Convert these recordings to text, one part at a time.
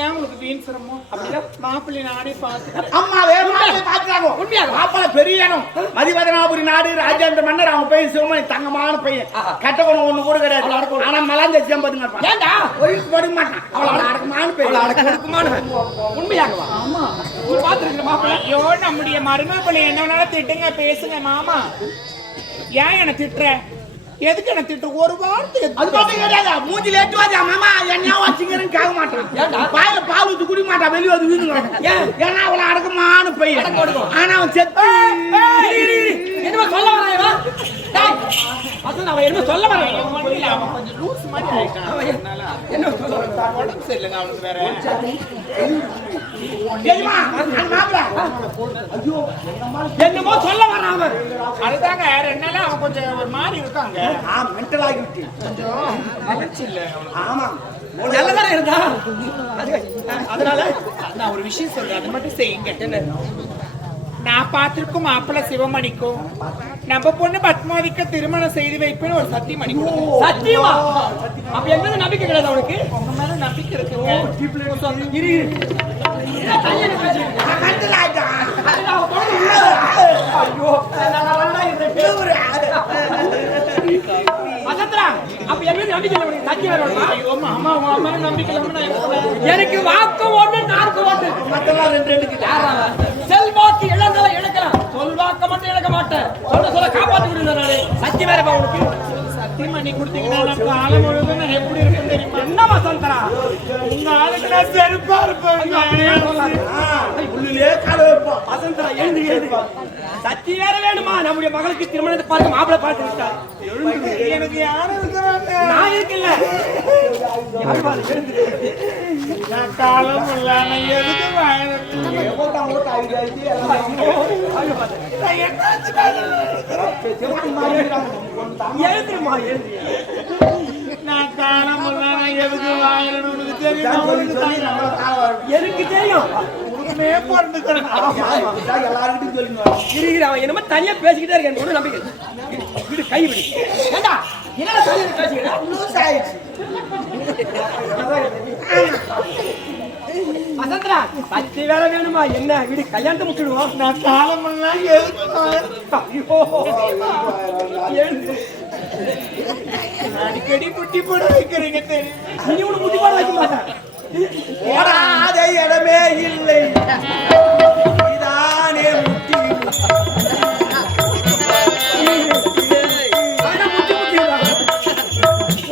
ஏன் உங்களுக்கு வீண் சிரமம் அப்படின்னா மாப்பிள்ளை நானே பார்த்து அம்மா வேற மாப்பிள்ளை பார்த்துறாங்க. உண்மையாக மாப்பிள்ளை பெரிய இடம் மதிவதனாபுரி நாடு ராஜேந்திர மன்னர் அவங்க பையன் சிவமணி தங்கமான பையன் கட்டகுணம் ஒண்ணு கூட கிடையாது. ஆனா மலாந்த ஜம்பதுங்க ஏண்டா ஒழுக்கு படுக்க மாட்டான் அவளோட அடக்கமான பையன் உண்மையாகவா? ஆமா பார்த்துருக்கிற மாப்பிள்ளை. ஐயோ நம்முடைய மருமப்பிள்ளை என்ன வேணாலும் திட்டுங்க பேசுங்க மாமா. ஏன் என்ன திட்டுற? எதுக்கு என்ன திட்டு? ஒரு வார்த்தை அது மட்டும் கிடையாது. மூஞ்சி லேட்டு வாதா மாமா என்ன வச்சிங்கன்னு கேட்க மாட்டான். பாயில பால் ஊத்தி குடி மாட்டான். வெளியே வந்து வீணுங்க. ஏன்னா அவளை அடக்கமான பையன். ஆனா அவன் செத்து என்ன சொல்ல வராயவா? அதான் அவன் என்ன சொல்ல வரான்? அவன் கொஞ்சம் லூஸ் மாதிரி ஆயிட்டான். என்ன சொல்ல வரான்? உடம்பு சரியில்லைங்க அவனுக்கு வேற. தெரியுமா அந்த மாப்பிள்ளை ஐயோ என்னமோ சொல்ல வரான் அவன். அதுதாங்க 2 நாளா அவன் கொஞ்சம் ஒரு மாதிரி இருக்காங்க. மென்டல் ஆகிவிட்டு கொஞ்சம் மகிழ்ச்சி இல்லை. ஆமா நல்லதானே இருந்தா அதனால நான் ஒரு விஷயம் சொல்றேன். அது மட்டும் செய்யுங்க. நான் பார்த்திருக்கும் மாப்பிள்ளை சிவமணிக்கும் நம்ம பொண்ணு பத்மாவிக்கு திருமணம் செய்து வைப்பேன்னு ஒரு சத்தியம் அடிக்கும். சத்தியமா? அப்ப என்ன நம்பிக்கை கிடையாது அவனுக்கு? உங்க மேல நம்பிக்கை இருக்குங்க. எனக்கு வாக்கு ஒண்ணு நாக்கு ஒண்ணு மத்தெல்லாம் 2 செல்வாக்கு இழந்தல இழக்கலாம். சொல்வாக்க மட்டும் இழக்க மாட்டேன். சொல்ல காப்பாத்தி விடுங்க. நானே சத்தியம் வேற உனக்கு சத்தியம் பண்ணி கொடுத்தீங்கன்னா காலம் முழுவதும் நான் எப்படி இருப்பேன் தெரியுமா? என்ன வசந்தரா உங்க ஆளுக்கு நான் செருப்பா இருப்பேன். உள்ளே கால வைப்போம். வசந்தரா எழுந்து எழுந்து சத்தியம் வேற வேணுமா? நம்முடைய மகளுக்கு திருமணத்தை பார்க்க மாப்பிள்ளை பார்த்து விட்டார். எனக்கு யாரும் இருக்கிறாங்க. நான் இருக்கல. நான் காலம் இல்ல. நான் எதுக்கு எழுதுமா எழுதி நான் காலம் இல்ல. நான் எதுக்கு வாங்கணும்னு தெரியும். எனக்கு தெரியும். எல்லாருக்கிட்டும் சொல்லுங்க. அவன் என்னமோ தனியா பேசிக்கிட்டே இருக்கேன். ஒரு நம்பிக்கை விடு கை விடு. ஏண்டா என்ன பேசிக்கிறேன்? வசந்தரா பத்தி வேலை வேணுமா? என்ன வீடு கல்யாணத்தை முக்கிடுவோம். நான் காலம் அடிக்கடி முட்டி போட வைக்கிறீங்க. நீ ஒண்ணு முட்டி போட வைக்க மாட்டேன். போடாத இடமே இல்லை. இதானே முட்டி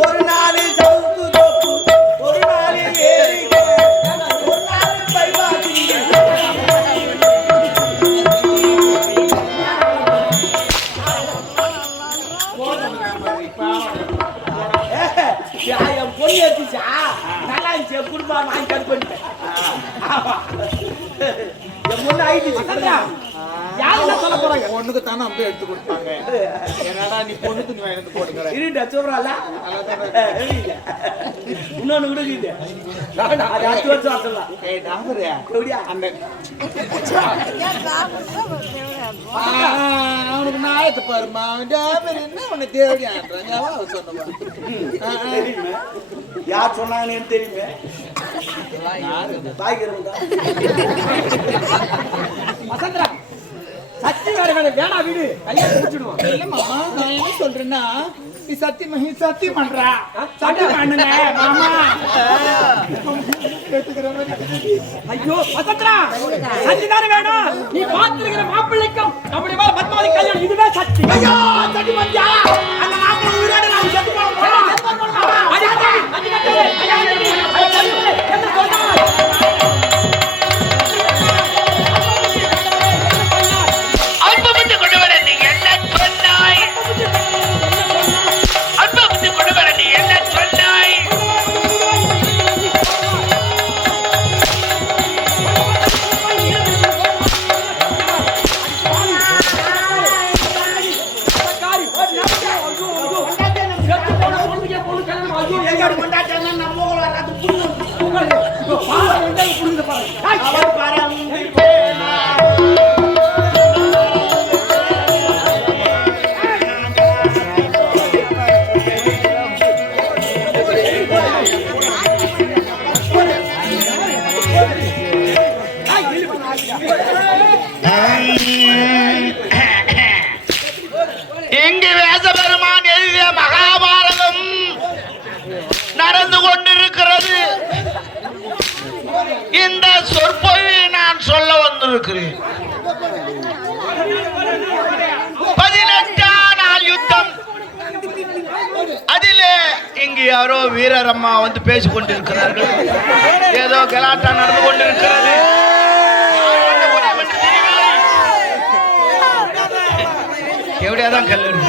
ஒரு நாள் சவுக்கு தோப்பு ஒரு நாள் ஏறி ஒரு நாள் பைபாசி என் பொண்ணு எடுத்துச்சா நல்லா இருந்துச்சு. குடும்பம் வாங்கி கட் பண்ணிட்டேன். என் பொண்ணு ஆயிடுச்சு. யாரு சொல்ல போறாங்க? பொண்ணுக்கு தானே அப்படி எடுத்து கொடுப்பாங்க. என்னடா நீ பொண்ணு துணி வாங்கி போட்டுக்கிற இருடா சொல்றால இன்னொன்னு கூட இருக்குது. அது 10 வருஷம் ஆகலாம். ஏய் டாக்டர் எப்படியா அந்த அவனுக்கு நாயத்தை பாருமா. டாக்டர் என்ன உன்னை தேடியான்றாங்க. அவன் சொன்னவா யார் சொன்னாங்கன்னு தெரியுமே. வசந்தரா சத்தி வேற வேணா வீடு கல்யாணம் முடிச்சிடுவோம். இல்ல மாமா நான் என்ன சொல்றேன்னா நீ சத்தியம் பண்றா. சத்தியம் பண்ணுங்க மாமா. ஐயோ வசந்தரா சத்தியம் வேணும். நீ பார்த்திருக்கிற மாப்பிள்ளைக்கும் நம்முடைய பத்மாவதி கல்யாணம் இதுவே சத்தி. ஐயோ சத்தி பஞ்சா அந்த மாப்பிள்ளை உயிரோட நான் சத்தி போறோம். இங்கு வேசபெருமான் எழுதிய மகாபாரதம் நடந்து கொண்டிருக்கிறது. இந்த சொற்பொழிவை நான் சொல்ல வந்திருக்கிறேன். 18ஆம் நாள் யுத்தம். அதிலே இங்கு யாரோ வீரரம்மா வந்து பேசிக் கொண்டிருக்கிறார்கள். ஏதோ கலாட்டா நடந்து கொண்டிருக்கிறது. எப்படியாதான் கல்லூரி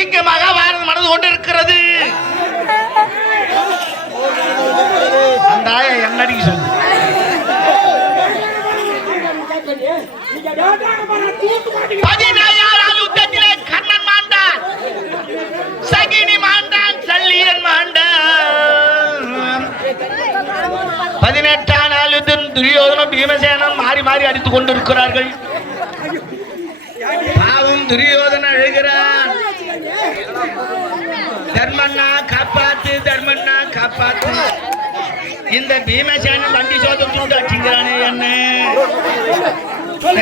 இங்கு மகாபாரதம் நடந்து கொண்டிருக்கிறது. அந்த ஆயா என்னடிக்கு சொல்லு. யுத்தத்திலே கர்ணன் மாண்டான், சகினி மாண்டான், சல்லியன் மாண்டான். 18ஆம் நாள் யுத்தம். துரியோதனும் பீமசேனும் மாறி மாறி அடித்துக் கொண்டிருக்கிறார்கள். பாவம் துரியோதன அழுகிறான். தர்மண்ணா காப்பாத்து, தர்மண்ணா காப்பாத்து. இந்த பீமசேனன் வண்டி சோதனை அடிச்சுங்கிறானே என்ன,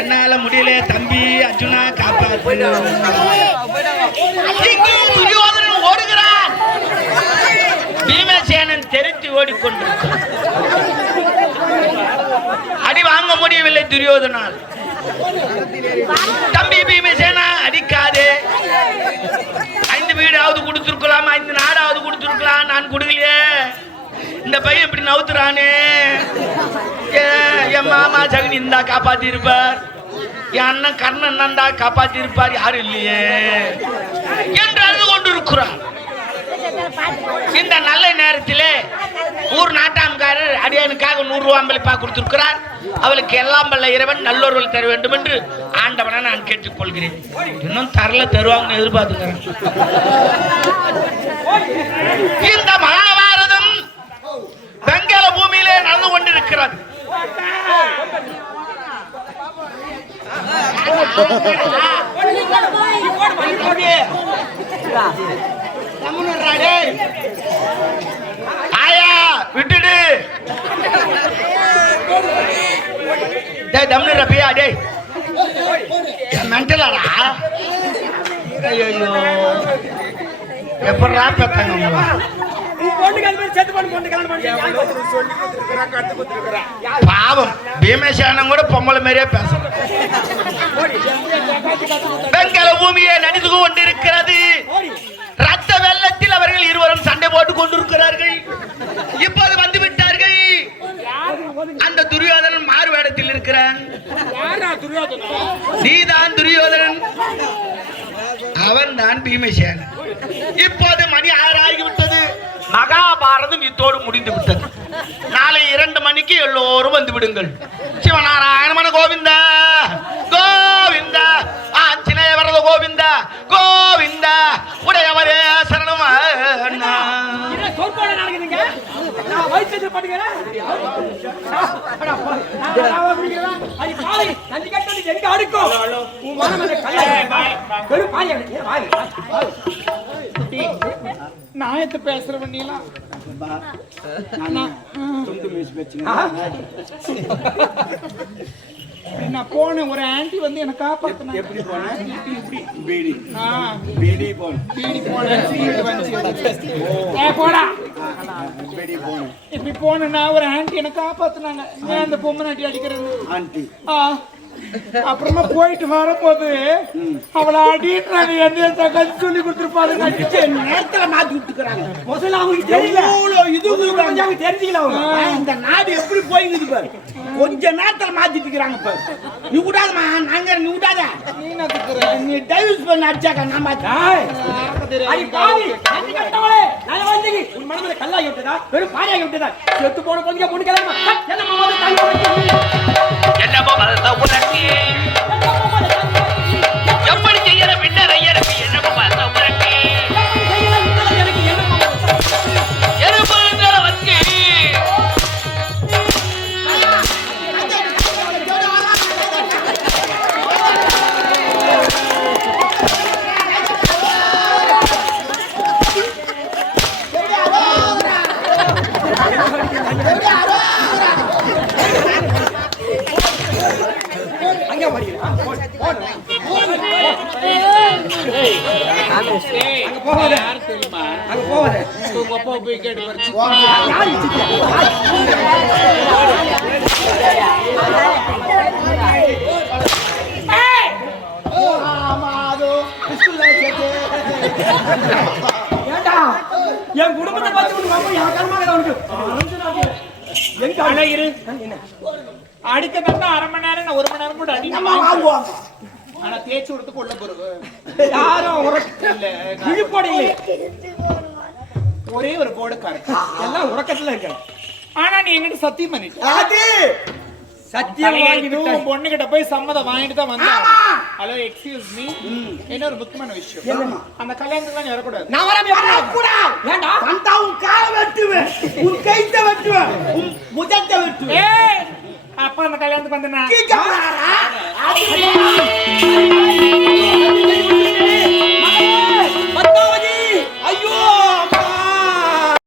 என்னால முடியல தம்பி அர்ஜுனா காப்பாத்து. துரியோதனன் ஓடுகிறான். பீமசேனன் தெரித்து ஓடிக்கொண்டிருக்கிறான். அடி வாங்க முடியவில்லை துரியோதனால். தம்பி பீமசேனா அடிக்காதே, 5 வீடாவது கொடுத்திருக்கலாம், 5 நாடாவது கொடுத்திருக்கலாம், நான் கொடுக்கலையே. இந்த பையன் இப்படி நவுத்துறானே. என் மாமா சகுனி இருந்தா காப்பாத்தி இருப்பார், என் அண்ணன் கர்ணன் இருந்தா காப்பாத்தி இருப்பார், யாரும் இல்லையே என்று அழுது கொண்டிருக்கிறார். இந்த நல்ல நேரத்திலே ஊர் நாட்டாம்காரர் அடியானுக்காக 100 ரூபாய் அம்பளிப்பா கொடுத்திருக்கிறார். அவளுக்கு எல்லாம் வல்ல இறைவன் நல்லோர்கள் தர வேண்டும் என்று ஆண்டவனை நான் கேட்டுக்கொள்கிறேன். இன்னும் தரல, தருவாங்கன்னு எதிர்பார்த்துக்கிறேன். இந்த மகாபாரதம் வெங்கல பூமியிலே நடந்து கொண்டிருக்கிறது. ஆயா விட்டுடு, தமிழ் ரப்பியா டே மென்டலாடா. ஐயோ எப்படா பெத்தாங்க. பாவம் பீமசேனன் கூட பொம்பளை மாதிரியே பேசுறான். வெங்கல பூமியை நடித்து கொண்டிருக்கிறது. ரத்த வெள்ளத்தில் அவர்கள் இருவரும் சண்டை போட்டுக் கொண்டிருக்கிறார்கள். இப்போது வந்து விட்டார்கள். அந்த துரியோதனன் மாறு வேடத்தில் இருக்கிறான். நீதான் துரியோதனன், அவன் தான் பீமசேனன். இப்போது மணி 6 ஆகிவிட்டது. மகாபாரதம் இத்தோடு முடிந்து விட்டது. நாளை 2 மணிக்கு எல்லோரும் வந்து விடுங்கள். சிவநாராயணமன கோவிந்தா கோவிந்தா, ஆஞ்சநேய வரத கோவிந்தா கோவிந்தா, உடையவரே சரணம். நாயத்தை பேசுற வண்டியெல்லாம் நான் போனேன். ஒரு ஆண்டி வந்து என்ன காப்பாத்தினாங்க. எப்படி போனேன்? பீடி பீடி இப்படி போனா ஒரு ஆண்டி என்ன காப்பாத்தினாங்க. அந்த பொம்மை நாட்டி அடிக்கிறது ஆண்டி. அப்புறமா போயிட்டு வரும்போது அவளை அடின்றாங்க. என்ன கட்சி சொல்லி கொடுத்துருப்பாரு. அடிச்சு நேரத்துல மாத்தி விட்டுக்கிறாங்க. முதல்ல அவங்களுக்கு தெரியல, இது தெரிஞ்சுக்கல. இந்த நாடு எப்படி போயிங்குது பாரு. கொஞ்ச நேரத்துல மாத்திட்டு இருக்கிறாங்க பாரு. நீ விடாதமா, நாங்க நீ விடாத. நீ டைவர்ஸ் பண்ண அடிச்சாக்க நான் கல்லாகி விட்டதா, வெறும் பாரியாகி விட்டதா, செத்து போன கொஞ்சம் பொண்ணு கிளம்ப எப்படி செய்யற பின்னர் ஐயருக்கு என்னமோ உனக்கு எருமைகளை வச்சு அங்க அங்க போகாத. யாரு தெரியுமா? அங்க போகாத. உங்க அப்பா போய் கேட்டு பறிச்சு. யார் இடிச்சிட்டு? ஏண்டா என் குடும்பத்தை பார்த்து உனக்கு அம்மா என் கர்மாக உனக்கு எங்க அழகிரு அடிக்க தந்தா 1/2 மணி நேரம் 1 மணி நேரம் கூட அடி வாங்குவாங்க. ஆனா தேய்ச்சி விடுறதுக்கு உள்ள பிறகு யாரும் உறக்க இல்ல இழுப்படையிலே ஒரே ஒரு போடு கரெக்ட். எல்லாம் உறக்கத்துல இருக்க. ஆனா நீ என்கிட்ட சத்தியம் பண்ணிட்ட. அது சத்தியம் வாங்கி விட்டு பொண்ணு கிட்ட போய் சம்மதம் வாங்கிட்டு தான் வந்தேன். ஹலோ எக்ஸ்கியூஸ் மீ, இன்னொரு முக்கியமான விஷயம். அந்த கல்யாணத்துக்கு தான் வரக்கூடாது. நான் வராம வரக்கூடாது. ஏண்டா வந்தா உன் காலை வெட்டுவேன், உன் கைத்தை வெட்டுவேன், உன் முதத்தை வெட்டுவேன். ஏய் அப்ப அந்த கல்யாணத்துக்கு வந்தேனா? கீக்க போறாரா?